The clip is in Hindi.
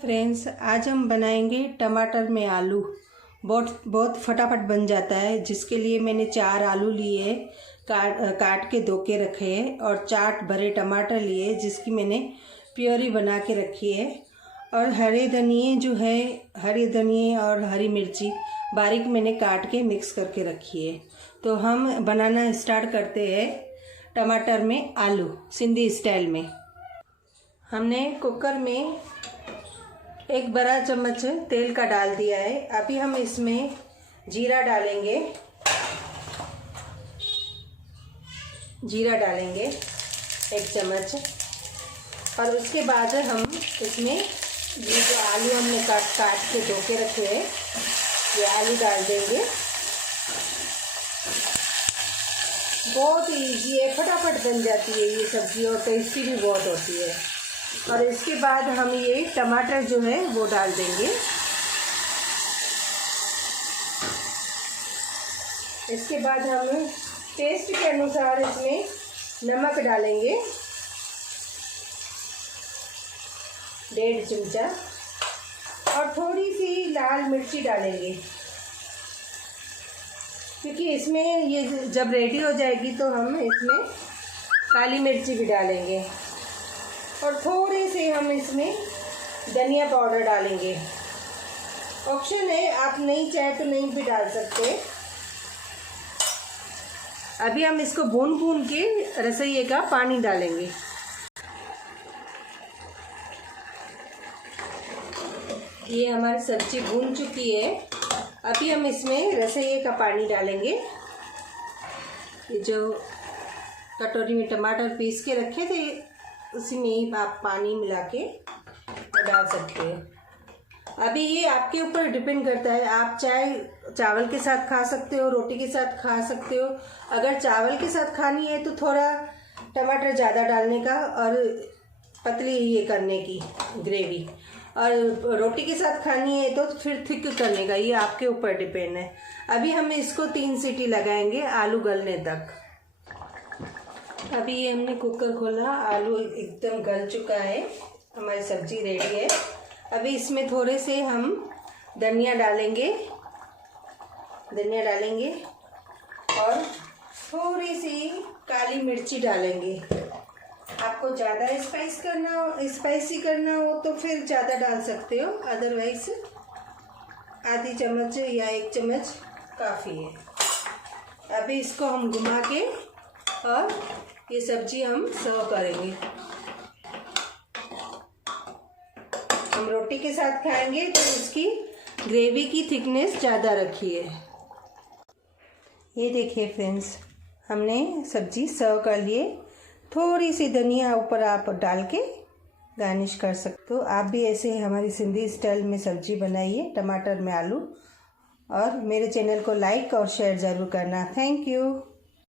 फ्रेंड्स, आज हम बनाएंगे टमाटर में आलू। बहुत फटाफट बन जाता है। जिसके लिए मैंने 4 आलू लिए, काट के धो के रखे हैं, और 4 बड़े टमाटर लिए जिसकी मैंने प्योरी बना के रखी है। और हरे धनिए जो है, हरे धनिए और हरी मिर्ची बारीक मैंने काट के मिक्स करके रखी है। तो हम बनाना स्टार्ट करते हैं टमाटर में आलू सिंधी स्टाइल में। हमने कुकर में 1 बड़ा चम्मच तेल का डाल दिया है। अभी हम इसमें जीरा डालेंगे। जीरा डालेंगे 1 चम्मच। और उसके बाद हम इसमें ये जो आलू हमने काट के धो के रखे हैं, ये आलू डाल देंगे। बहुत इजी है, फटाफट बन जाती है ये सब्ज़ी, और टेस्टी भी बहुत होती है। और इसके बाद हम ये टमाटर जो है वो डाल देंगे। इसके बाद हम टेस्ट के अनुसार इसमें नमक डालेंगे 1.5 चमचा, और थोड़ी सी लाल मिर्ची डालेंगे, क्योंकि इसमें ये जब रेडी हो जाएगी तो हम इसमें काली मिर्ची भी डालेंगे। और थोड़े से हम इसमें धनिया पाउडर डालेंगे। ऑप्शन है, आप नहीं चाहे तो नहीं भी डाल सकते। अभी हम इसको भून के रसोई का पानी डालेंगे। ये हमारी सब्जी भून चुकी है। अभी हम इसमें रसोई का पानी डालेंगे। ये जो कटोरी में टमाटर पीस के रखे थे, उसी में ही आप पानी मिला के डाल सकते हो। अभी ये आपके ऊपर डिपेंड करता है। आप चाहे चावल के साथ खा सकते हो, रोटी के साथ खा सकते हो। अगर चावल के साथ खानी है तो थोड़ा टमाटर ज़्यादा डालने का, और पतली ये करने की ग्रेवी। और रोटी के साथ खानी है तो फिर थिक करने का, ये आपके ऊपर डिपेंड है। अभी हम इसको 3 सीटी लगाएंगे आलू गलने तक। अभी ये हमने कुकर खोला, आलू एकदम गल चुका है, हमारी सब्जी रेडी है। अभी इसमें थोड़े से हम धनिया डालेंगे और थोड़ी सी काली मिर्ची डालेंगे। आपको ज़्यादा स्पाइसी करना हो तो फिर ज़्यादा डाल सकते हो, अदरवाइज आधी चम्मच या 1 चम्मच काफ़ी है। अभी इसको हम घुमा के और ये सब्जी हम सर्व करेंगे। हम रोटी के साथ खाएंगे तो इसकी ग्रेवी की थिकनेस ज़्यादा रखिए। ये देखिए फ्रेंड्स, हमने सब्जी सर्व कर लिए। थोड़ी सी धनिया ऊपर आप डाल के गार्निश कर सकते हो। आप भी ऐसे हमारी सिंधी स्टाइल में सब्जी बनाइए टमाटर में आलू। और मेरे चैनल को लाइक और शेयर ज़रूर करना। Thank you.